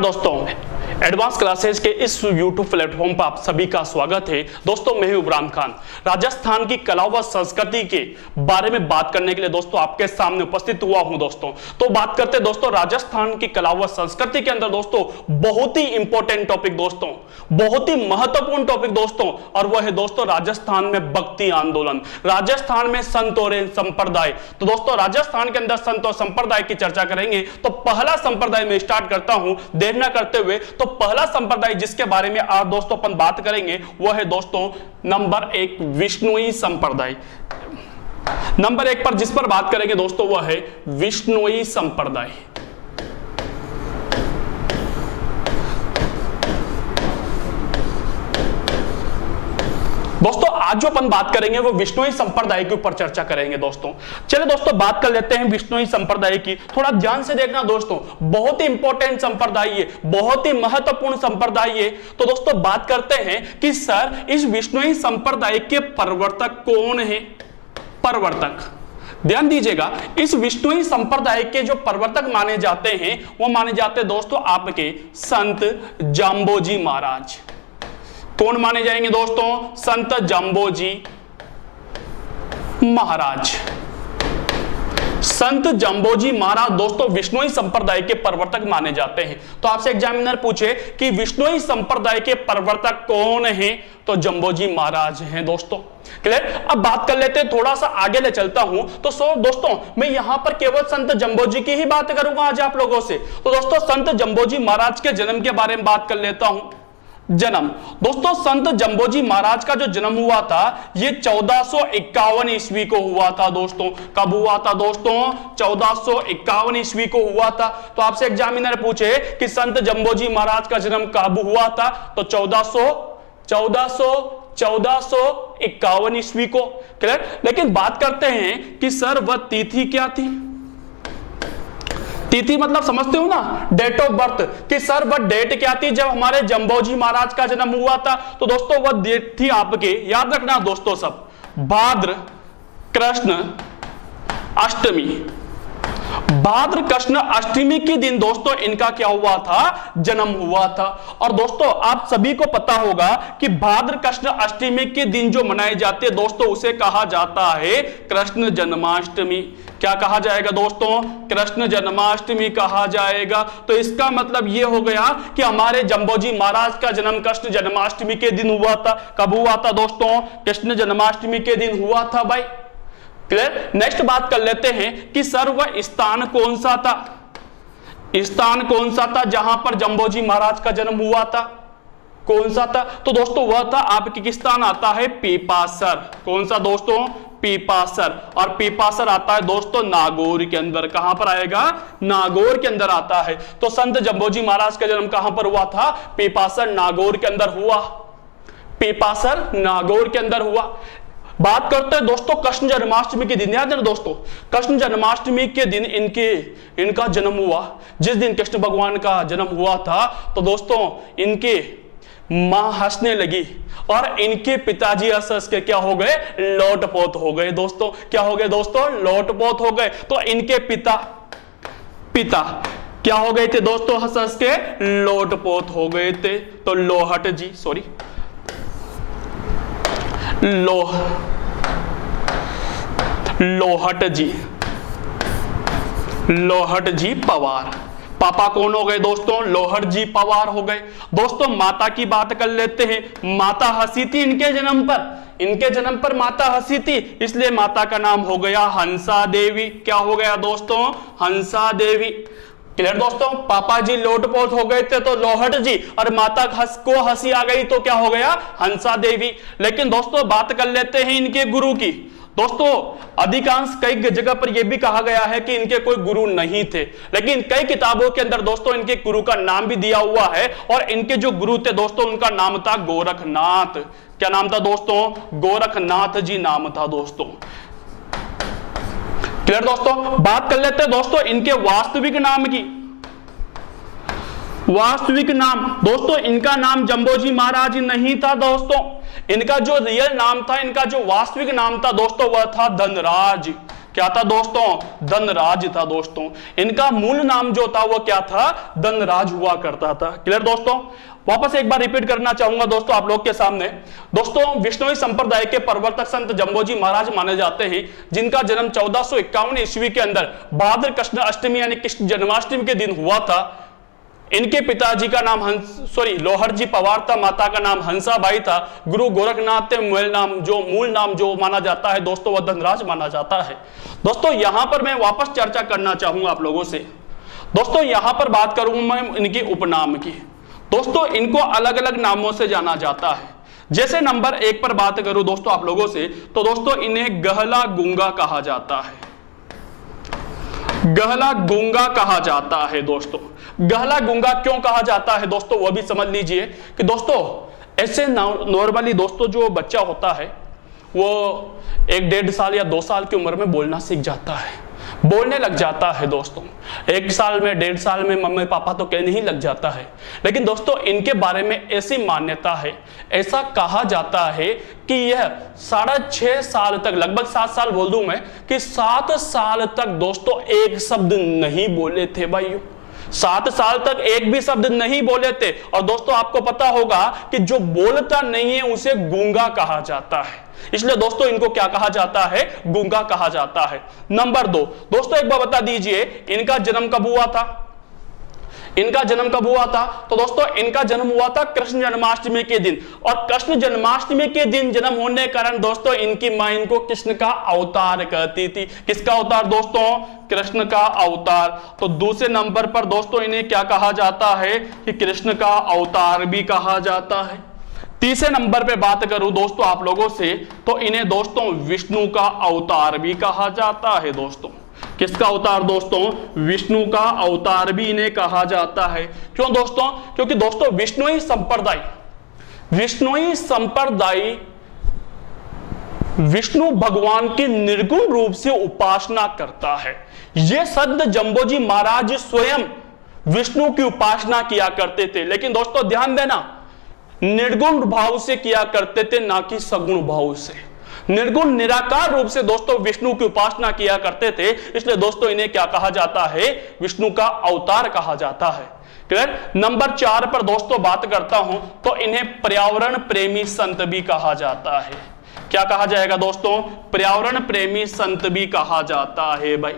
नमस्कार दोस्तों, advance classes के इस YouTube प्लेटफॉर्म पर आप सभी का स्वागत है। दोस्तों मैं हूं इब्राहिम खान। राजस्थान की कला व संस्कृति के बारे में बात करने के लिए दोस्तों आपके सामने उपस्थित हुआ हूं। दोस्तों तो बात करते हैं दोस्तों राजस्थान की कला व संस्कृति के अंदर दोस्तों बहुत ही इंपॉर्टेंट टॉपिक दोस्तों, बहुत ही महत्वपूर्ण टॉपिक दोस्तों, और वह है दोस्तों राजस्थान में भक्ति आंदोलन, राजस्थान में संत और संप्रदाय। तो दोस्तों राजस्थान के अंदर संत और संप्रदाय की चर्चा करेंगे। तो पहला संप्रदाय में स्टार्ट करता हूं, देर न करते हुए। तो पहला संप्रदाय जिसके बारे में आज दोस्तों अपन बात करेंगे वह है दोस्तों नंबर 1 विष्णुई संप्रदाय। नंबर 1 पर जिस पर बात करेंगे दोस्तों वह है विष्णुई संप्रदाय। दोस्तों आज जो अपन बात करेंगे वो विष्णुई संप्रदाय के ऊपर चर्चा करेंगे। दोस्तों चलिए दोस्तों बात कर लेते हैं विष्णुई संप्रदाय की। थोड़ा ध्यान से देखना दोस्तों, बहुत ही इंपॉर्टेंट संप्रदाय है, बहुत ही महत्वपूर्ण संप्रदाय है। तो दोस्तों बात करते हैं कि सर इस विष्णुई संप्रदाय के प्रवर्तक कौन है। प्रवर्तक ध्यान दीजिएगा, इस विष्णुई संप्रदाय के जो प्रवर्तक माने जाते हैं वो माने जाते हैं दोस्तों आपके संत जाम्बोजी महाराज। कौन माने जाएंगे दोस्तों? संत जाम्बोजी महाराज। संत जाम्बोजी महाराज दोस्तों विष्णुई संप्रदाय के प्रवर्तक माने जाते हैं। तो आपसे एग्जामिनर पूछे कि विष्णुई संप्रदाय के प्रवर्तक कौन हैं, तो जाम्बोजी महाराज हैं दोस्तों। क्लियर? अब बात कर लेते हैं, थोड़ा सा आगे ले चलता हूं। तो दोस्तों मैं यहां पर केवल संत जाम्बोजी की ही बात करूंगा आज आप लोगों से। तो दोस्तों संत जाम्बोजी महाराज के जन्म के बारे में बात कर लेता हूं। जन्म दोस्तों संत जाम्बोजी महाराज का जो जन्म हुआ था ये 1451 ईस्वी को हुआ था दोस्तों। कब हुआ था दोस्तों? 1451 ईस्वी को हुआ था। तो आपसे एग्जामिनर पूछे कि संत जाम्बोजी महाराज का जन्म कब हुआ था, तो 1451 ईस्वी को। क्लियर? लेकिन बात करते हैं कि सर वह तिथि क्या थी। तिथि मतलब समझते हो ना, डेट ऑफ बर्थ, कि सर वह डेट क्या थी जब हमारे जाम्बोजी महाराज का जन्म हुआ था। तो दोस्तों वह डेट थी आपके, याद रखना दोस्तों सब, भाद्र कृष्ण अष्टमी। भाद्र कृष्ण अष्टमी के दिन दोस्तों इनका क्या हुआ था? जन्म हुआ था। और दोस्तों आप सभी को पता होगा कि भाद्र कृष्ण अष्टमी के दिन जो मनाए जाते हैं दोस्तों उसे कहा जाता है कृष्ण जन्माष्टमी। क्या कहा जाएगा दोस्तों? कृष्ण जन्माष्टमी कहा जाएगा। तो इसका मतलब यह हो गया कि हमारे जाम्बोजी महाराज का जन्म कृष्ण जन्माष्टमी के दिन हुआ था। कब हुआ था दोस्तों? कृष्ण जन्माष्टमी के दिन हुआ था भाई। क्लियर? नेक्स्ट बात कर लेते हैं कि सर वह स्थान कौन सा था। स्थान कौन सा था जहां पर जाम्बोजी महाराज का जन्म हुआ था? कौन सा था? तो दोस्तों वह था आपके किस स्थान आता है? पीपासर। कौन सा दोस्तों? पीपासर। और पीपासर आता है दोस्तों नागौर के अंदर। कहां पर आएगा? नागौर के अंदर आता है। तो संत जाम्बोजी महाराज का जन्म कहां पर हुआ था? पीपासर नागौर के अंदर हुआ। पीपासर नागौर के अंदर हुआ। बात करते हैं दोस्तों कृष्ण जन्माष्टमी के दिन। याद है दोस्तों कृष्ण जन्माष्टमी के दिन इनका जन्म हुआ। जिस दिन कृष्ण भगवान का जन्म हुआ था तो दोस्तों इनके मां हंसने लगी और इनके पिताजी हंस के क्या हो गए? लोटपोत हो गए दोस्तों। क्या हो गए दोस्तों? लोटपोत हो गए। तो इनके पिता क्या हो गए थे दोस्तों? हंस के लोटपोत हो गए थे। तो लोहट जी, सॉरी लोहट जी पवार। पापा कौन हो गए दोस्तों? लोहट जी पवार हो गए। दोस्तों माता की बात कर लेते हैं। माता हंसी थी इनके जन्म पर। इनके जन्म पर माता हंसी थी, इसलिए माता का नाम हो गया हंसा देवी। क्या हो गया दोस्तों? हंसा देवी। क्लियर दोस्तों? पापा जी लोटपोत हो गए थे तो लोहट जी, और माता को हंसी आ गई तो क्या हो गया? हंसा देवी। लेकिन दोस्तों बात कर लेते हैं इनके गुरु की। दोस्तों अधिकांश कई जगह पर यह भी कहा गया है कि इनके कोई गुरु नहीं थे, लेकिन कई किताबों के अंदर दोस्तों इनके गुरु का नाम भी दिया हुआ है। और इनके जो गुरु थे दोस्तों उनका नाम था गोरखनाथ। क्या नाम था दोस्तों? गोरखनाथ जी नाम था दोस्तों। क्लियर दोस्तों? बात कर लेते हैं दोस्तों इनके वास्तविक नाम की। वास्तविक नाम दोस्तों इनका नाम जाम्बोजी महाराज नहीं था दोस्तों। इनका जो रियल नाम था, इनका जो वास्तविक नाम था दोस्तों वह था धनराज। क्या था दोस्तों? धनराज था दोस्तों। इनका मूल नाम जो था वो क्या था? धनराज हुआ करता था। क्लियर दोस्तों? वापस एक बार रिपीट करना चाहूंगा दोस्तों आप लोग के सामने। दोस्तों विष्णुई संप्रदाय के प्रवर्तक संत जम्बोजी महाराज माने जाते हैं, जिनका जन्म 1451 ईस्वी के अंदर भाद्र कृष्ण अष्टमी यानी कृष्ण जन्माष्टमी के दिन हुआ था। इनके पिताजी का नाम लोहर जी पवार था, माता का नाम हंसाबाई था। गुरु गोरखनाथ मूल नाम जो माना जाता है दोस्तों वह धनराज माना जाता है। दोस्तों यहां पर मैं वापस चर्चा करना चाहूंगा आप लोगों से। दोस्तों यहां पर बात करूंगा मैं इनके उपनाम की। दोस्तों इनको अलग अलग नामों से जाना जाता है। जैसे नंबर 1 पर बात करूं दोस्तों आप लोगों से, तो दोस्तों इन्हें गहला गूंगा कहा जाता है। गहला गूंगा कहा जाता है दोस्तों। गहला गूंगा क्यों कहा जाता है दोस्तों वो भी समझ लीजिए कि दोस्तों ऐसे नॉर्मली दोस्तों जो बच्चा होता है वो 1-1.5 साल या 2 साल की उम्र में बोलना सीख जाता है, बोलने लग जाता है दोस्तों। 1 साल में 1.5 साल में मम्मी पापा तो कहने ही लग जाता है। लेकिन दोस्तों इनके बारे में ऐसी मान्यता है, ऐसा कहा जाता है कि यह 6.5 साल तक, लगभग 7 साल बोल दूं मैं, कि 7 साल तक दोस्तों एक शब्द नहीं बोले थे भाइयों। 7 साल तक एक भी शब्द नहीं बोले थे। और दोस्तों आपको पता होगा कि जो बोलता नहीं है उसे गूंगा कहा जाता है, इसलिए दोस्तों इनको क्या कहा जाता है? गूंगा कहा जाता है। नंबर 2 दोस्तों एक बार बता दीजिए इनका जन्म कब हुआ था? इनका जन्म कब हुआ था? तो दोस्तों इनका जन्म हुआ था कृष्ण जन्माष्टमी के दिन। और कृष्ण जन्माष्टमी के दिन जन्म होने के कारण दोस्तों इनकी मां इनको कृष्ण का अवतार कहती थी। किसका अवतार दोस्तों? कृष्ण का अवतार। तो दूसरे नंबर पर दोस्तों इन्हें क्या कहा जाता है? कि कृष्ण का अवतार भी कहा जाता है। तीसरे नंबर पे बात करूं दोस्तों आप लोगों से, तो इन्हें दोस्तों विष्णु का अवतार भी कहा जाता है दोस्तों। किसका अवतार दोस्तों? विष्णु का अवतार भी इन्हें कहा जाता है। क्यों दोस्तों? क्योंकि दोस्तों विष्णुई संप्रदाय विष्णु भगवान की निर्गुण रूप से उपासना करता है। ये संत जम्बोजी महाराज स्वयं विष्णु की उपासना किया करते थे। लेकिन दोस्तों ध्यान देना, निर्गुण भाव से किया करते थे, ना कि सगुण भाव से। निर्गुण निराकार रूप से दोस्तों विष्णु की उपासना किया करते थे, इसलिए दोस्तों इन्हें क्या कहा जाता है? विष्णु का अवतार कहा जाता है। क्लियर? नंबर 4 पर दोस्तों बात करता हूं तो इन्हें पर्यावरण प्रेमी संत भी कहा जाता है। क्या कहा जाएगा दोस्तों? पर्यावरण प्रेमी संत भी कहा जाता है भाई।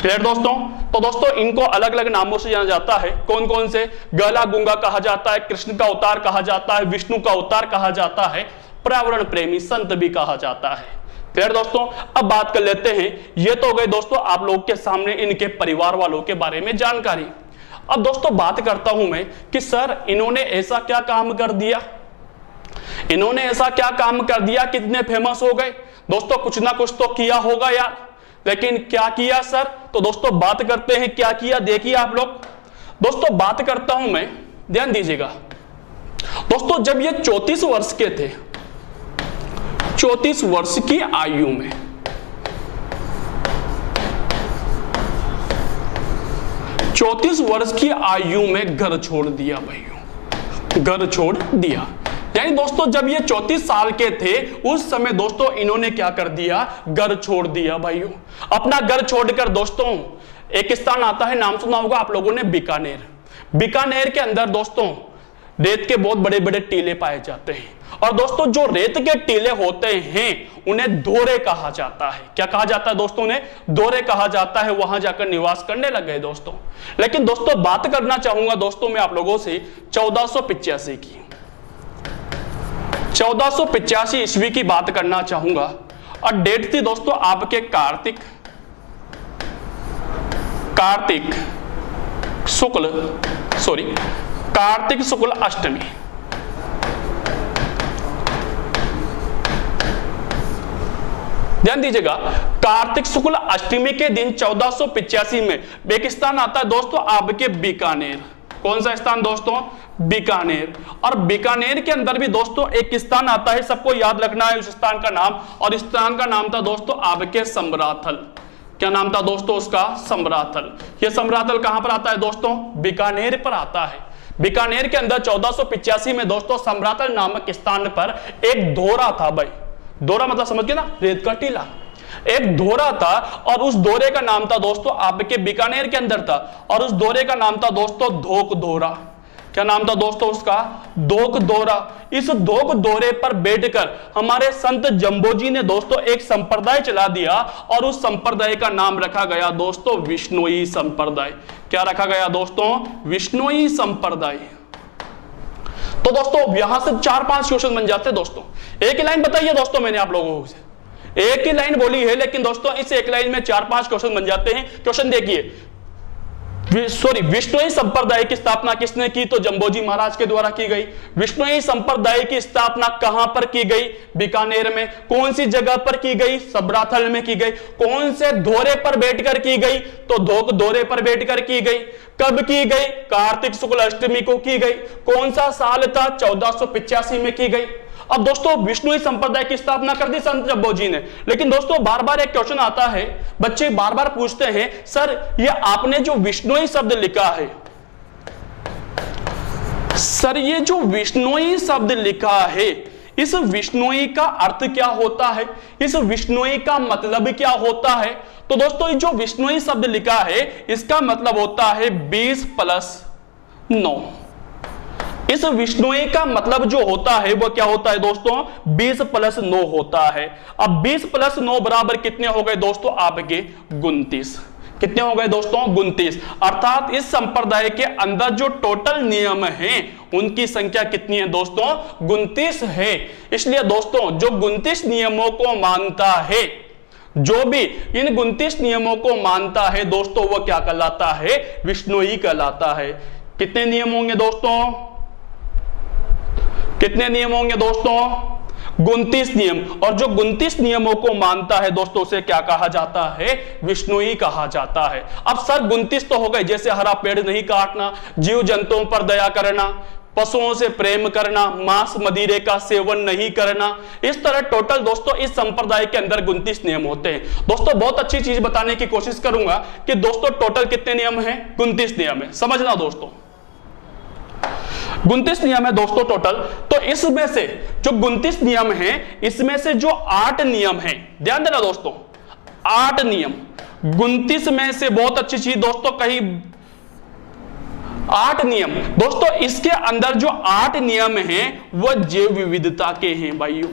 क्लियर दोस्तों? तो दोस्तों इनको अलग अलग नामों से जाना जाता है। कौन कौन से? गहला गूंगा कहा जाता है, कृष्ण का अवतार कहा जाता है, विष्णु का अवतार कहा जाता है, पर्यावरण प्रेमी संत भी कहा जाता है। क्लियर दोस्तों? अब बात कर लेते हैं, ये तो हो गए दोस्तों आप लोग के सामने इनके परिवार वालों के बारे में जानकारी। अब दोस्तों बात करता हूं मैं कि सर इन्होंने ऐसा क्या काम कर दिया, इन्होंने ऐसा क्या काम कर दिया कितने फेमस हो गए? दोस्तों कुछ ना कुछ तो किया होगा यार, लेकिन क्या किया सर? तो दोस्तों बात करते हैं क्या किया, देखिए आप लोग। दोस्तों बात करता हूं मैं, ध्यान दीजिएगा दोस्तों, जब ये 34 वर्ष के थे, 34 वर्ष की आयु में, 34 वर्ष की आयु में घर छोड़ दिया भाइयों, घर छोड़ दिया। यानी दोस्तों जब ये 34 साल के थे उस समय दोस्तों इन्होंने क्या कर दिया? घर छोड़ दिया भाइयों। अपना घर छोड़कर दोस्तों एक स्थान आता है, नाम सुना होगा आप लोगों ने, बीकानेर। बीकानेर के अंदर दोस्तों रेत के बहुत बड़े बड़े टीले पाए जाते हैं। और दोस्तों जो रेत के टीले होते हैं उन्हें दोरे कहा जाता है। क्या कहा जाता है दोस्तों? उन्हें दोरे कहा जाता है। वहां जाकर निवास करने लग गए दोस्तों। लेकिन दोस्तों बात करना चाहूंगा दोस्तों मैं आप लोगों से 1485 की, 1485 ईस्वी की बात करना चाहूंगा। और डेट थी दोस्तों आपके कार्तिक शुक्ल अष्टमी। ध्यान दीजिएगा, कार्तिक शुक्ल अष्टमी के दिन 1485 में बेकिस्तान आता है दोस्तों आपके बीकानेर। कौन सा स्थान दोस्तों? बीकानेर। और बीकानेर के अंदर भी दोस्तों एक स्थान आता है, सबको याद रखना है उस स्थान का नाम, और इस स्थान का नाम था दोस्तों आपके समराथल। क्या नाम था दोस्तों उसका? समराथल। यह समराथल कहां पर आता है दोस्तों? बीकानेर पर आता है। बीकानेर के अंदर 1485 में दोस्तों समराथल नामक स्थान पर एक दोरा था भाई। दोरा मतलब समझ गए ना, रेत का टीला। एक दौरा था और उस दौरे का नाम था दोस्तों आपके बीकानेर के अंदर था, और उस दौरे का नाम था दोस्तों धोक दौरा। क्या नाम था दोस्तों उसका? धोक दौरा। इस धोक दौरे पर बैठकर हमारे संत जंबोजी ने दोस्तों एक संप्रदाय चला दिया, और उस संप्रदाय का नाम रखा गया दोस्तों विश्नोई संप्रदाय। क्या रखा गया दोस्तों? विश्नोई संप्रदाय। तो दोस्तों यहां से 4-5 क्वेश्चन बन जाते हैं दोस्तों। एक ही लाइन बताइए दोस्तों, मैंने आप लोगों से एक ही लाइन बोली है, लेकिन दोस्तों इस एक लाइन में 4-5 क्वेश्चन बन जाते हैं। क्वेश्चन देखिए, विश्नोई संप्रदाय की स्थापना किसने की? तो जंबोजी महाराज के द्वारा की गई। विश्नोई संप्रदाय की स्थापना कहां पर की गई? बीकानेर में। कौन सी जगह पर की गई? सब्राथल में की गई। कौन से दौरे पर बैठकर की गई? तो धोक दौरे पर बैठकर की गई। कब की गई? कार्तिक शुक्ल अष्टमी को की गई। कौन सा साल था? 1485 में की गई। अब दोस्तों विष्णुई संप्रदाय की स्थापना कर दी संत जंबोजी ने, लेकिन दोस्तों बार बार एक क्वेश्चन आता है, बच्चे बार बार पूछते हैं सर ये आपने जो विष्णुई शब्द लिखा है, सर ये जो विष्णुई शब्द लिखा है, इस विष्णुई का अर्थ क्या होता है? इस विष्णुई का मतलब क्या होता है? तो दोस्तों ये जो विष्णुई शब्द लिखा है इसका मतलब होता है 20 + 9। इस विष्णुई का मतलब जो होता है वो क्या होता है दोस्तों? 20 + 9 होता है। अब 20 + 9 बराबर कितने हो गए दोस्तों? आपके 29। कितने हो गए दोस्तों? 29। अर्थात इस संप्रदाय के अंदर जो टोटल नियम हैं उनकी संख्या कितनी है दोस्तों? 29 है। इसलिए दोस्तों जो 29 नियमों को मानता है, जो भी इन 29 नियमों को मानता है दोस्तों, वो क्या कहलाता है? विष्णुई कहलाता है। कितने नियम होंगे दोस्तों? कितने नियम होंगे दोस्तों? 29 नियम। और जो 29 नियमों को मानता है दोस्तों उसे क्या कहा जाता है? विष्णुई कहा जाता है। अब सर 29 तो हो गए, जैसे हरा पेड़ नहीं काटना, जीव जंतुओं पर दया करना, पशुओं से प्रेम करना, मांस मदिरे का सेवन नहीं करना, इस तरह टोटल दोस्तों इस संप्रदाय के अंदर 29 नियम होते हैं। दोस्तों बहुत अच्छी चीज बताने की कोशिश करूंगा कि दोस्तों टोटल कितने नियम हैं? 29 नियम है। समझना दोस्तों, 29 नियम है दोस्तों टोटल। तो इसमें से जो 29 नियम हैं, इसमें से जो 8 नियम हैं, ध्यान देना दोस्तों, 8 नियम 29 में से, बहुत अच्छी चीज दोस्तों कहीं 8 नियम दोस्तों, इसके अंदर जो 8 नियम हैं वो जैव विविधता के हैं भाइयों।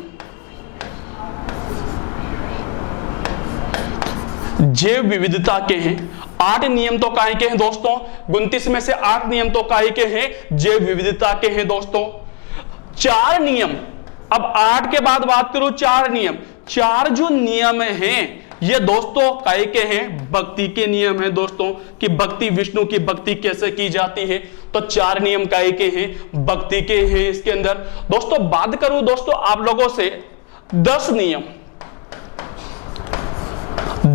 जैव विविधता के हैं। 8 नियम तो काहे के हैं दोस्तों? 29 में से 8 नियम तो काहे के हैं? जैव विविधता के हैं दोस्तों। 4 नियम, अब 8 के बाद बात करूं 4 नियम, 4 जो नियम हैं ये दोस्तों काहे के हैं? भक्ति के नियम हैं दोस्तों, कि भक्ति, विष्णु की भक्ति कैसे की जाती है। तो 4 नियम काहे के हैं? भक्ति के हैं इसके अंदर। दोस्तों बात करूं दोस्तों आप लोगों से 10 नियम,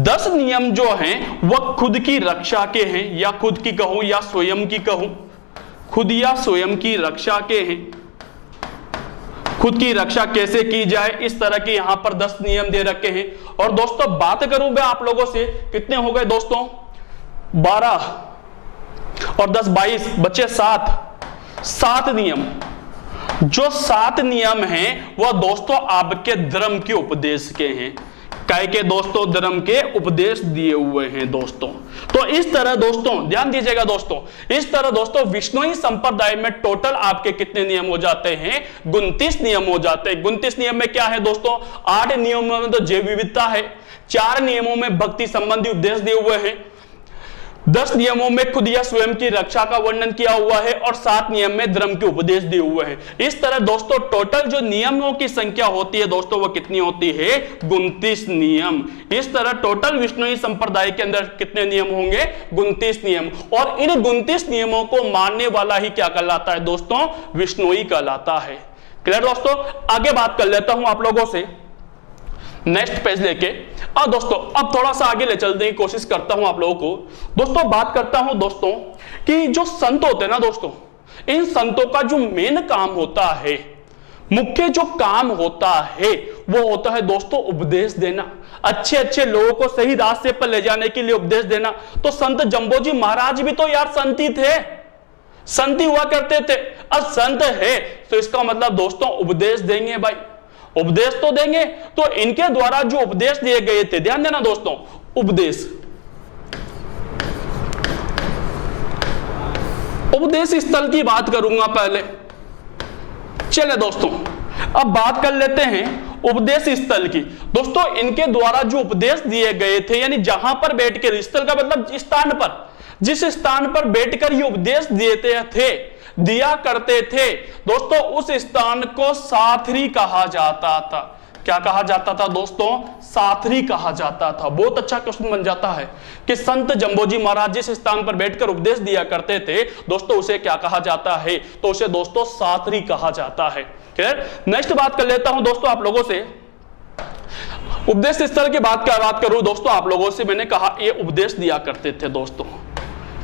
10 नियम जो हैं वह खुद की रक्षा के हैं, या खुद की कहूं या स्वयं की कहूं, खुद या स्वयं की रक्षा के हैं। खुद की रक्षा कैसे की जाए, इस तरह के यहां पर 10 नियम दे रखे हैं। और दोस्तों बात करूं मैं आप लोगों से, कितने हो गए दोस्तों? 12 और 10 22, बचे 7 नियम। जो 7 नियम हैं वह दोस्तों आपके धर्म के उपदेश के हैं। काय के दोस्तों? धर्म के उपदेश दिए हुए हैं दोस्तों। तो इस तरह दोस्तों ध्यान दीजिएगा दोस्तों, इस तरह दोस्तों विष्णुई संप्रदाय में टोटल आपके कितने नियम हो जाते हैं? 29 नियम हो जाते हैं। 29 नियम में क्या है दोस्तों? 8 नियमों में तो जैव विविधता है, 4 नियमों में भक्ति संबंधी उपदेश दिए हुए हैं, 10 नियमों में खुद या स्वयं की रक्षा का वर्णन किया हुआ है, और 7 नियम में धर्म के उपदेश दिए हुए हैं। इस तरह दोस्तों टोटल जो नियमों की संख्या होती है दोस्तों वो कितनी होती है? 29 नियम। इस तरह टोटल विष्णुई संप्रदाय के अंदर कितने नियम होंगे? 29 नियम। और इन 29 नियमों को मानने वाला ही क्या कहलाता है दोस्तों? विष्णुई कहलाता है। क्लियर दोस्तों? आगे बात कर लेता हूं आप लोगों से नेक्स्ट पेज लेके। अब दोस्तों अब थोड़ा सा आगे ले चलने की कोशिश करता हूं आप लोगों को। दोस्तों बात करता हूं दोस्तों कि जो संत होते हैं ना दोस्तों, इन संतों का जो मेन काम होता है, मुख्य जो काम होता है वो होता है दोस्तों उपदेश देना, अच्छे अच्छे लोगों को सही रास्ते पर ले जाने के लिए उपदेश देना। तो संत जंबोजी महाराज भी तो यार संत ही थे, संत ही हुआ करते थे। अब संत है तो इसका मतलब दोस्तों उपदेश देंगे भाई। उपदेश तो देंगे। तो इनके द्वारा जो उपदेश दिए गए थे, ध्यान देना दोस्तों, उपदेश स्थल की बात करूंगा पहले। चले दोस्तों अब बात कर लेते हैं उपदेश स्थल की। दोस्तों इनके द्वारा जो उपदेश दिए गए थे, यानी जहां पर बैठकर, स्थल का मतलब स्थान पर, जिस स्थान पर बैठकर ये उपदेश दिया करते थे दोस्तों, उस स्थान को साथरी कहा जाता था। क्या कहा जाता था दोस्तों? साथरी कहा जाता था। बहुत अच्छा क्वेश्चन बन जाता है कि संत जंबोजी महाराज जिस स्थान पर बैठकर उपदेश दिया करते थे दोस्तों, उसे क्या कहा जाता है? तो उसे दोस्तों साथरी कहा जाता है। क्लियर? नेक्स्ट बात कर लेता हूं दोस्तों आप लोगों से, उपदेश स्थल की बात करूं दोस्तों आप लोगों से। मैंने कहा ये उपदेश दिया करते थे दोस्तों।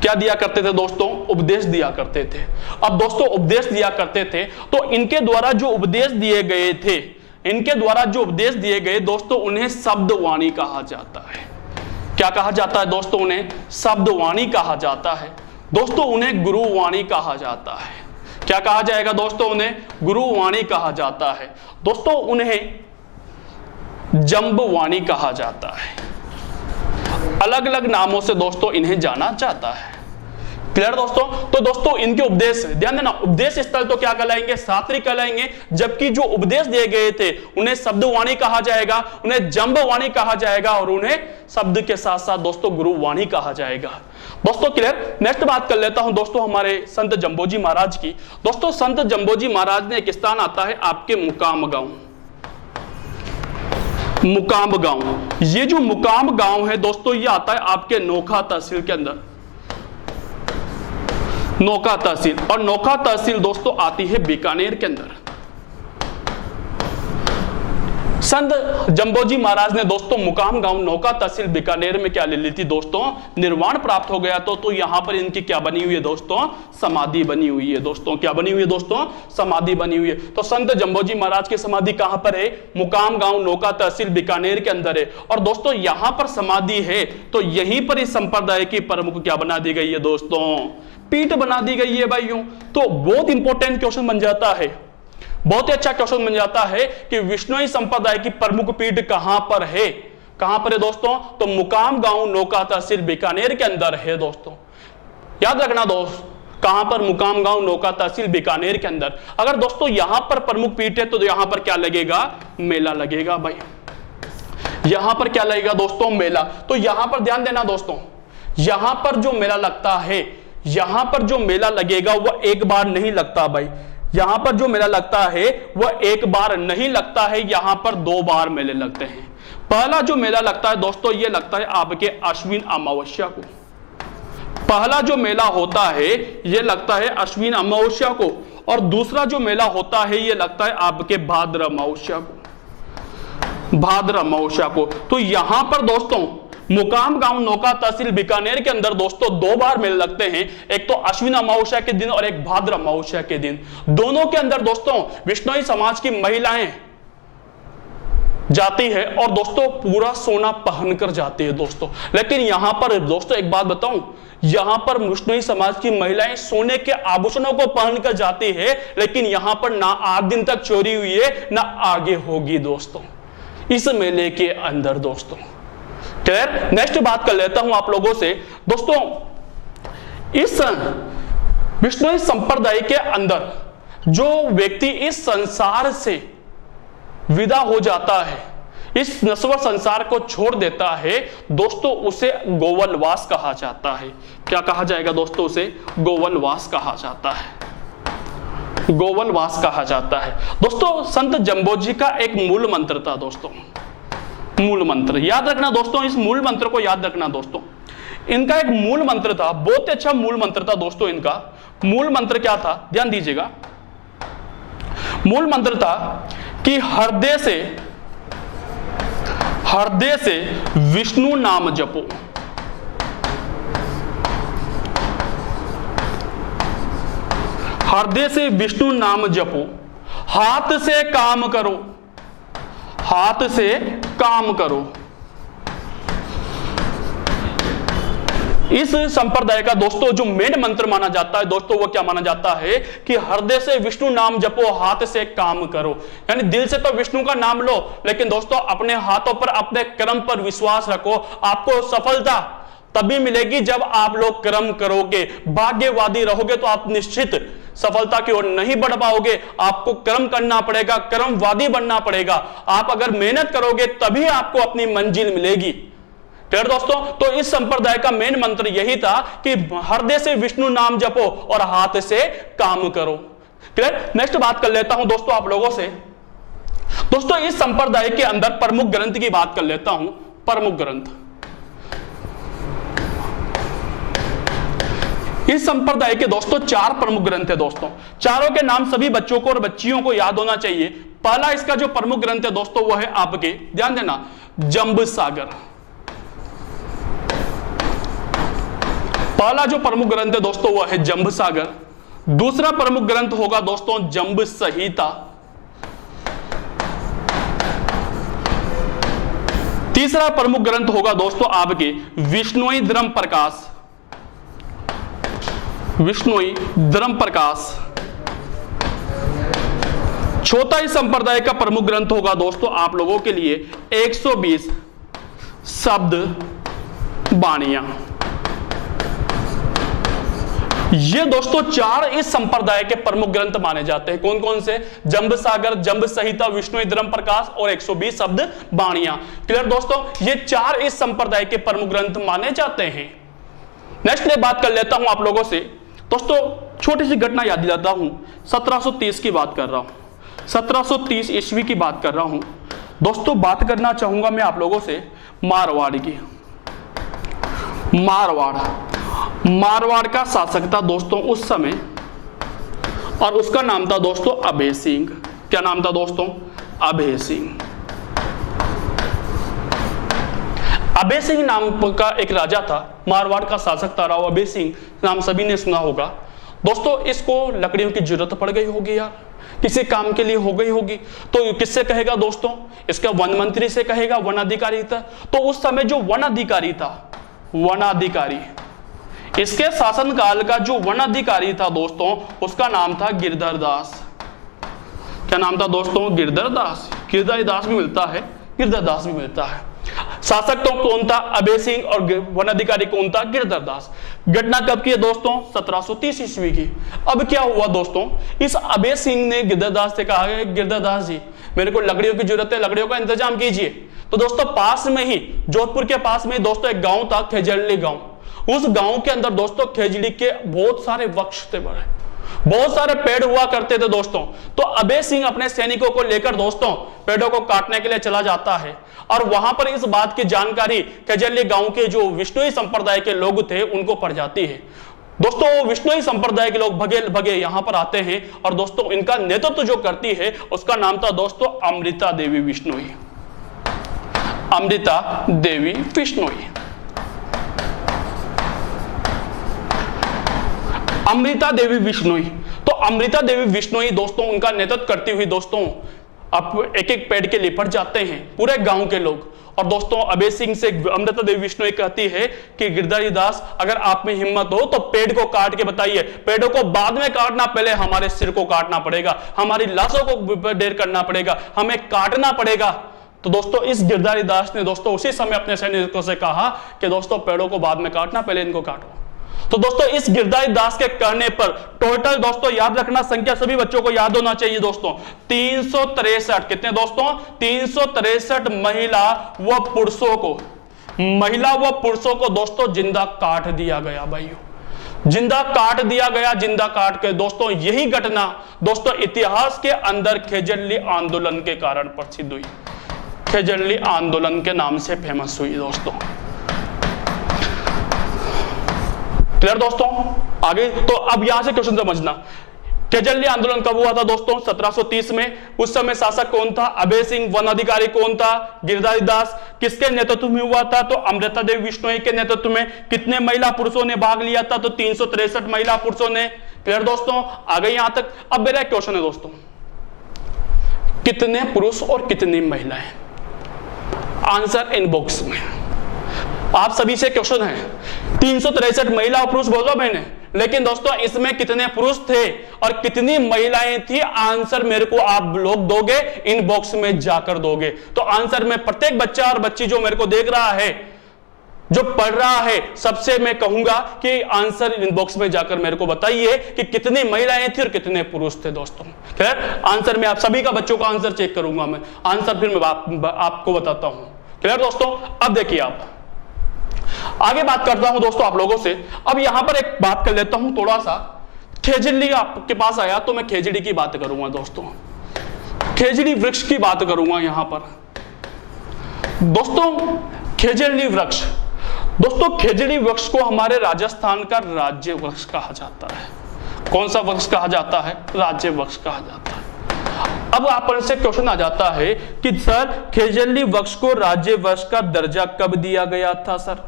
क्या दिया करते थे दोस्तों? उपदेश दिया करते थे। अब दोस्तों उपदेश दिया करते थे तो इनके द्वारा जो उपदेश दिए गए थे, दोस्तों उन्हें शब्दवाणी कहा जाता है। क्या कहा जाता है दोस्तों? उन्हें शब्दवाणी कहा जाता है। दोस्तों उन्हें गुरुवाणी कहा जाता है। क्या कहा जाएगा दोस्तों? उन्हें गुरुवाणी कहा जाता है। दोस्तों उन्हें जंबवाणी कहा जाता है। अलग अलग नामों से दोस्तों इन्हें जाना जाता है। क्लियर दोस्तों? तो दोस्तों इनके उपदेश, ध्यान देना, उपदेश स्थल तो क्या कहलाएंगे? सात्विक कहलाएंगे। जबकि जो उपदेश दिए गए थे उन्हें शब्दवाणी कहा जाएगा, उन्हें जंबवाणी कहा जाएगा और उन्हें शब्द के साथ साथ दोस्तों गुरुवाणी कहा जाएगा। दोस्तों क्लियर? नेक्स्ट बात कर लेता हूं दोस्तों हमारे संत जंबोजी महाराज की। दोस्तों संत जंबोजी महाराज ने एक स्थान आता है आपके मुकाम गांव। मुकाम गांव, ये जो मुकाम गांव है दोस्तों, ये आता है आपके नोखा तहसील के अंदर। नोखा तहसील, और नोखा तहसील दोस्तों आती है बीकानेर के अंदर। संत जंबोजी महाराज ने दोस्तों मुकाम गांव नोखा तहसील बीकानेर में क्या ले ली थी दोस्तों? निर्वाण प्राप्त हो गया तो यहां पर इनकी क्या बनी हुई है दोस्तों? समाधि बनी हुई है दोस्तों। क्या बनी हुई है दोस्तों? समाधि बनी हुई है। तो संत जंबोजी महाराज की समाधि कहां पर है? मुकाम गांव नोखा तहसील बीकानेर के अंदर है। और दोस्तों यहां पर समाधि है तो यहीं पर इस संप्रदाय की प्रमुख क्या बना दी गई है दोस्तों? पीठ बना दी गई है भाइयों। तो बहुत इंपॉर्टेंट क्वेश्चन बन जाता है, बहुत ही अच्छा क्वेश्चन बन जाता है कि विष्णुई संप्रदाय की प्रमुख पीठ कहां पर है? कहां पर है दोस्तों? तो मुकाम गांव नोखा तहसील बीकानेर के अंदर है दोस्तों। याद रखना दोस्त, कहां पर? मुकाम गांव नोखा तहसील बीकानेर के अंदर। अगर दोस्तों यहां पर प्रमुख पीठ है तो यहां पर क्या लगेगा? मेला लगेगा भाई। यहां पर क्या लगेगा दोस्तों? मेला। तो यहां पर ध्यान देना दोस्तों, यहां पर जो मेला लगता है, यहां पर जो मेला लगेगा वह एक बार नहीं लगता भाई। यहां पर जो मेला लगता है वह एक बार नहीं लगता है, यहां पर 2 बार मेले लगते हैं। पहला जो मेला लगता है दोस्तों, यह लगता है आपके अश्विन अमावस्या को। पहला जो मेला होता है यह लगता है अश्विन अमावस्या को, और दूसरा जो मेला होता है यह लगता है आपके भाद्र अमावस्या को। भाद्र अमावस्या को। तो यहां पर दोस्तों मुकाम गांव नोखा तहसील बीकानेर के अंदर दोस्तों 2 बार मेले लगते हैं, एक तो अश्विन अमावस्या के दिन और एक भाद्र अमावस्या के दिन। दोनों के अंदर दोस्तों विष्णुई समाज की महिलाएं जाती है और दोस्तों पूरा सोना पहनकर जाती है दोस्तों। लेकिन यहां पर दोस्तों एक बात बताऊं, यहां पर विष्णुई समाज की महिलाएं सोने के आभूषणों को पहनकर जाती है, लेकिन यहां पर ना 8 दिन तक चोरी हुई है ना आगे होगी दोस्तों इस मेले के अंदर दोस्तों। क्लियर? नेक्स्ट बात कर लेता हूं आप लोगों से दोस्तों, इस विष्णुई संप्रदाय के अंदर जो व्यक्ति इस संसार से विदा हो जाता है, इस नश्वर संसार को छोड़ देता है दोस्तों, उसे गोवनवास कहा जाता है। क्या कहा जाएगा दोस्तों? उसे गोवनवास कहा जाता है। गोवनवास कहा जाता है दोस्तों। संत जंबोजी का एक मूल मंत्र था दोस्तों, मूल मंत्र याद रखना दोस्तों, इस मूल मंत्र को याद रखना दोस्तों। इनका एक मूल मंत्र था, बहुत अच्छा मूल मंत्र था दोस्तों। इनका मूल मंत्र क्या था? ध्यान दीजिएगा। मूल मंत्र था कि हृदय से विष्णु नाम जपो। हृदय से विष्णु नाम जपो, हाथ से काम करो, हाथ से काम करो। इस संप्रदाय का दोस्तों जो मेन मंत्र माना जाता है दोस्तों, वो क्या माना जाता है कि हृदय से विष्णु नाम जपो, हाथ से काम करो। यानी दिल से तो विष्णु का नाम लो, लेकिन दोस्तों अपने हाथों पर, अपने कर्म पर विश्वास रखो। आपको सफलता तभी मिलेगी जब आप लोग कर्म करोगे। भाग्यवादी रहोगे तो आप निश्चित सफलता की ओर नहीं बढ़ पाओगे। आपको कर्म करना पड़ेगा, कर्मवादी बनना पड़ेगा। आप अगर मेहनत करोगे तभी आपको अपनी मंजिल मिलेगी। क्लियर दोस्तों? तो इस संप्रदाय का मेन मंत्र यही था कि हृदय से विष्णु नाम जपो और हाथ से काम करो। क्लियर? नेक्स्ट बात कर लेता हूं दोस्तों आप लोगों से। दोस्तों इस संप्रदाय के अंदर प्रमुख ग्रंथ की बात कर लेता हूं। प्रमुख ग्रंथ, इस संप्रदाय के दोस्तों 4 प्रमुख ग्रंथ है दोस्तों। चारों के नाम सभी बच्चों को और बच्चियों को याद होना चाहिए। पहला इसका जो प्रमुख ग्रंथ है दोस्तों वो है आपके, ध्यान देना, जंब सागर। पहला जो प्रमुख ग्रंथ है दोस्तों वो है जंब सागर। दूसरा प्रमुख ग्रंथ होगा दोस्तों जंब संहिता। तीसरा प्रमुख ग्रंथ होगा दोस्तों आपके विष्णोई धर्म प्रकाश। विष्णोई धर्म प्रकाश। चौथा इस संप्रदाय का प्रमुख ग्रंथ होगा दोस्तों आप लोगों के लिए 120 शब्द वाणियां। ये दोस्तों 4 इस संप्रदाय के प्रमुख ग्रंथ माने जाते हैं। कौन कौन से? जंब सागर, जंब संहिता, विष्णु धर्म प्रकाश और 120 शब्द वाणियां। क्लियर दोस्तों? ये 4 इस संप्रदाय के प्रमुख ग्रंथ माने जाते हैं। नेक्स्ट मैं बात कर लेता हूं आप लोगों से दोस्तों, छोटी सी घटना याद दिलाता हूं। 1730 की बात कर रहा हूं, 1730 ईस्वी की बात कर रहा हूं दोस्तों। बात करना चाहूंगा मैं आप लोगों से मारवाड़ की। मारवाड़ का शासक था दोस्तों उस समय, और उसका नाम था दोस्तों अभय सिंह। क्या नाम था दोस्तों? अभय सिंह। अभय सिंह नाम का एक राजा था, मारवाड़ का शासक था राव अभय सिंह, नाम सभी ने सुना होगा दोस्तों। इसको लकड़ियों की जरूरत पड़ गई होगी यार, किसी काम के लिए हो गई होगी, तो किससे कहेगा दोस्तों? इसका वन मंत्री से कहेगा, वन अधिकारी था। तो उस समय जो वन अधिकारी था, वन अधिकारी, इसके शासनकाल का जो वन अधिकारी था दोस्तों, उसका नाम था गिरधर दास। क्या नाम था दोस्तों? गिरधर दास। गिरधर दास भी मिलता है, गिरधर दास भी मिलता है। शासक तो कौन था? अभय सिंह, और वन अधिकारी कौन था? गिरधर दास। घटना कब की है दोस्तों? 1730 ईस्वी की। अब क्या हुआ दोस्तों, इस अभय सिंह ने गिरधर दास से कहा, गिरधर दास जी मेरे को लकड़ियों की जरूरत है, लकड़ियों का इंतजाम कीजिए। तो दोस्तों पास में ही, जोधपुर के पास में दोस्तों एक गांव था, खेजड़ी गांव। उस गांव के अंदर दोस्तों खेजड़ी के बहुत सारे वृक्ष थे, बड़े बहुत सारे पेड़ हुआ करते थे दोस्तों। तो अभय सिंह अपने सैनिकों को लेकर दोस्तों पेड़ों को काटने के लिए चला जाता है, और वहां पर इस बात की जानकारी खेजड़ी गांव के जो विष्णुई संप्रदाय के लोग थे उनको पड़ जाती है। दोस्तों वो विष्णुई संप्रदाय के लोग भगे भगे यहां पर आते हैं, और दोस्तों इनका नेतृत्व जो करती है उसका नाम था दोस्तों अमृता देवी विष्णोई। अमृता देवी विष्णोई। अमृता देवी विष्णोई। तो अमृता देवी विष्णोई दोस्तों उनका नेतृत्व करती हुई दोस्तों अब एक एक पेड़ के लिपट जाते हैं पूरे गांव के लोग। और दोस्तों अभय सिंह से अमृता देवी विष्णोई कहती है कि गिरधर दास अगर आप में हिम्मत हो तो पेड़ को काट के बताइए। पेड़ों को बाद में काटना, पहले हमारे सिर को काटना पड़ेगा, हमारी लाशों को ढेर करना पड़ेगा, हमें काटना पड़ेगा। तो दोस्तों इस गिरधारी दास ने दोस्तों उसी समय अपने सैनिकों से कहा कि दोस्तों पेड़ों को बाद में काटना, पहले इनको काटो। तो दोस्तों इस गिरधारी दास के कहने पर टोटल दोस्तों याद रखना, संख्या सभी बच्चों को याद होना चाहिए दोस्तों, 363। कितने दोस्तों? 363 महिला व पुरुषों को दोस्तों जिंदा काट दिया गया भाइयों, जिंदा काट दिया गया। जिंदा काट के दोस्तों यही घटना दोस्तों इतिहास के अंदर खेजड़ी आंदोलन के कारण प्रसिद्ध हुई, खेजड़ी आंदोलन के नाम से फेमस हुई दोस्तों। क्लियर दोस्तों? आगे तो अब यहां से क्वेश्चन समझना, खेजड़ी आंदोलन कब हुआ था दोस्तों? 1730 में। उस समय शासक कौन था? अभय सिंह। वन अधिकारी कौन था? गिरधारी दास। किसके नेतृत्व में हुआ था? तो अमृता देवी विष्णोई के नेतृत्व में। कितने महिला पुरुषों ने भाग लिया था? तो 363 महिला पुरुषों ने। क्लियर दोस्तों? आगे यहां तक। अब मेरा क्वेश्चन है दोस्तों, कितने पुरुष और कितनी महिलाएं? आंसर इन बॉक्स में। आप सभी से क्वेश्चन है, 363 महिला और पुरुष बोलो मैंने, लेकिन दोस्तों इसमें कितने पुरुष थे और कितनी महिलाएं थी, आंसर मेरे को आप लोग दोगे, इनबॉक्स में जाकर दोगे। तो आंसर में प्रत्येक बच्चा और बच्ची जो मेरे को देख रहा है, जो पढ़ रहा है, सबसे मैं कहूंगा कि आंसर इनबॉक्स में जाकर मेरे को बताइए कि कितनी महिलाएं थी और कितने पुरुष थे दोस्तों। क्लियर? आंसर में आप सभी का बच्चों का आंसर चेक करूंगा मैं, आंसर फिर मैं आपको बताता हूं। क्लियर दोस्तों? अब देखिए आप आगे बात करता हूं दोस्तों आप लोगों से। अब यहां पर एक बात कर लेता हूं थोड़ा सा, खेजड़ी आपके पास आया तो मैं खेजड़ी की बात करूंगा दोस्तों, खेजड़ी वृक्ष की बात करूंगा यहां पर दोस्तों। खेजड़ी वृक्ष दोस्तों, खेजड़ी वृक्ष को हमारे राजस्थान का राज्य वृक्ष कहा जाता है। कौन सा वृक्ष कहा जाता है? राज्य वृक्ष कहा जाता है। अब आप से क्वेश्चन आ जाता है कि सर खेजड़ी वृक्ष को राज्य वृक्ष का दर्जा कब दिया गया था? सर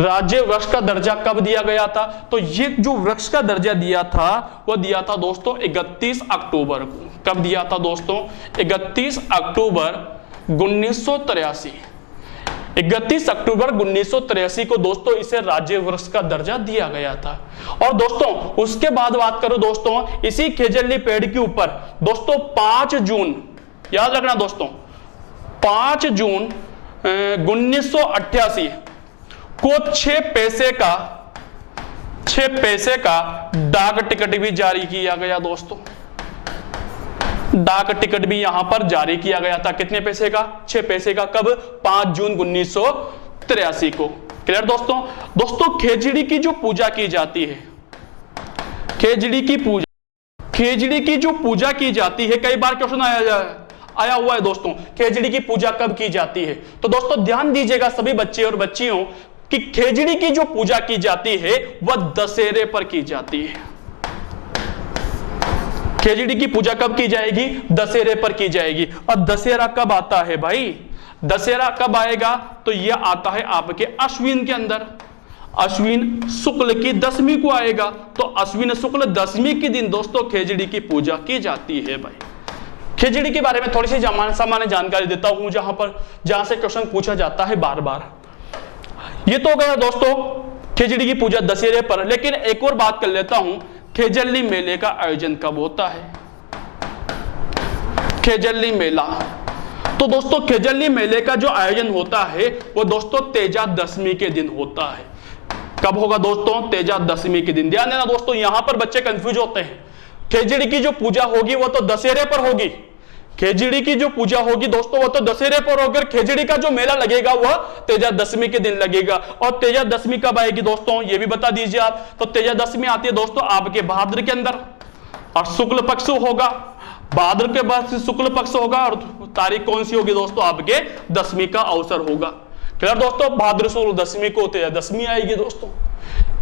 राज्य वृक्ष का दर्जा कब दिया गया था? तो ये जो वृक्ष का दर्जा दिया था वो दिया था दोस्तों 31 अक्टूबर को। कब दिया था दोस्तों? 31 अक्टूबर 1983। 31 अक्टूबर 1983 को दोस्तों इसे राज्य वृक्ष का दर्जा दिया गया था। और दोस्तों उसके बाद बात करो दोस्तों, इसी खेजड़ी पेड़ के ऊपर दोस्तों 5 जून, याद रखना दोस्तों, 5 जून 1988 को 6 पैसे का डाक टिकट भी जारी किया गया दोस्तों। डाक टिकट भी यहां पर जारी किया गया था। कितने पैसे का? 6 पैसे का। कब? 5 जून 1983 को। क्लियर दोस्तों? दोस्तों खेजड़ी की जो पूजा की जाती है, खेजड़ी की जो पूजा की जाती है, कई बार क्वेश्चन आया हुआ है दोस्तों, खेजड़ी की पूजा कब की जाती है? तो दोस्तों ध्यान दीजिएगा सभी बच्चे और बच्चियों कि खेजड़ी की जो पूजा की जाती है वह दशहरे पर की जाती है। खेजड़ी की पूजा कब की जाएगी? दशहरे पर की जाएगी। और दशहरा कब आता है भाई? दशहरा कब आएगा? तो यह आता है आपके अश्विन के अंदर, अश्विन शुक्ल की 10वीं को आएगा। तो अश्विन शुक्ल 10वीं के दिन दोस्तों खेजड़ी की पूजा की जाती है भाई। खेजड़ी के बारे में थोड़ी सी सामान्य जानकारी देता हूं जहां से क्वेश्चन पूछा जाता है बार बार। ये तो गया दोस्तों खेजड़ी की पूजा दशहरे पर, लेकिन एक और बात कर लेता हूं, खेजड़ी मेले का आयोजन कब होता है? खेजड़ी मेला, तो दोस्तों खेजड़ी मेले का जो आयोजन होता है वो दोस्तों तेजा दशमी के दिन होता है। कब होगा दोस्तों? तेजा दशमी के दिन। ध्यान देना दोस्तों, यहां पर बच्चे कंफ्यूज होते हैं। खेजड़ी की जो पूजा होगी वो तो दशहरे पर होगी, खेजड़ी की जो पूजा होगी दोस्तों वो तो दशहरे पर होकर, खेजड़ी का जो मेला लगेगा वह तेजा दशमी के दिन लगेगा। और तेजा दशमी कब आएगी दोस्तों ये भी बता दीजिए आप। तो तेजा दशमी आती है दोस्तों आपके भाद्र के अंदर, और शुक्ल पक्ष होगा, भाद्र के बाद शुक्ल पक्ष होगा, और तारीख कौन सी होगी दोस्तों? आपके दशमी का अवसर होगा। क्लियर दोस्तों? भाद्र शुक्ल दशमी को तेजा दशमी आएगी दोस्तों।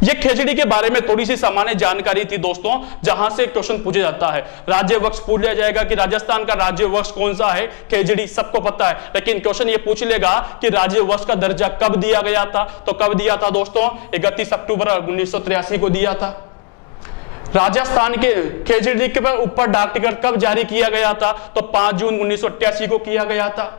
ये खेजड़ी के बारे में थोड़ी सी सामान्य जानकारी थी दोस्तों, जहां से क्वेश्चन पूछा जाता है। राज्य वृक्ष पूछ लिया जाएगा कि राजस्थान का राज्य वृक्ष कौन सा है? खेजड़ी, सबको पता है। लेकिन क्वेश्चन ये पूछ लेगा कि राज्य वृक्ष का दर्जा कब दिया गया था? तो कब दिया था दोस्तों? 31 अक्टूबर 1983 को दिया था। राजस्थान के खेजड़ी के ऊपर डाक टिकट कब जारी किया गया था? तो 5 जून 1988 को किया गया था।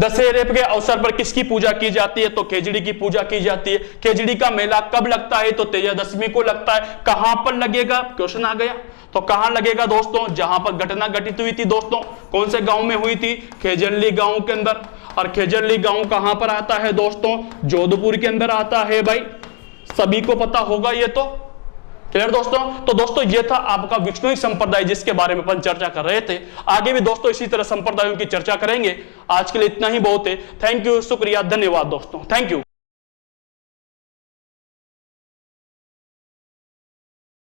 दशहरे के अवसर पर किसकी पूजा की जाती है? तो खेजड़ी की पूजा की जाती है। खेजड़ी का मेला कब लगता है? तो तेजा दशमी को लगता है। कहां पर लगेगा? क्वेश्चन आ गया। तो कहां लगेगा दोस्तों? जहां पर घटना घटित हुई थी दोस्तों, कौन से गांव में हुई थी? खेजड़ी गांव के अंदर। और खेजड़ी गांव कहां पर आता है दोस्तों? जोधपुर के अंदर आता है भाई, सभी को पता होगा ये तो। क्लियर दोस्तों? तो दोस्तों ये था आपका विष्णुई संप्रदाय जिसके बारे में अपन चर्चा कर रहे थे। आगे भी दोस्तों इसी तरह संप्रदायों की चर्चा करेंगे। आज के लिए इतना ही बहुत है। थैंक यू, शुक्रिया, धन्यवाद दोस्तों, थैंक यू।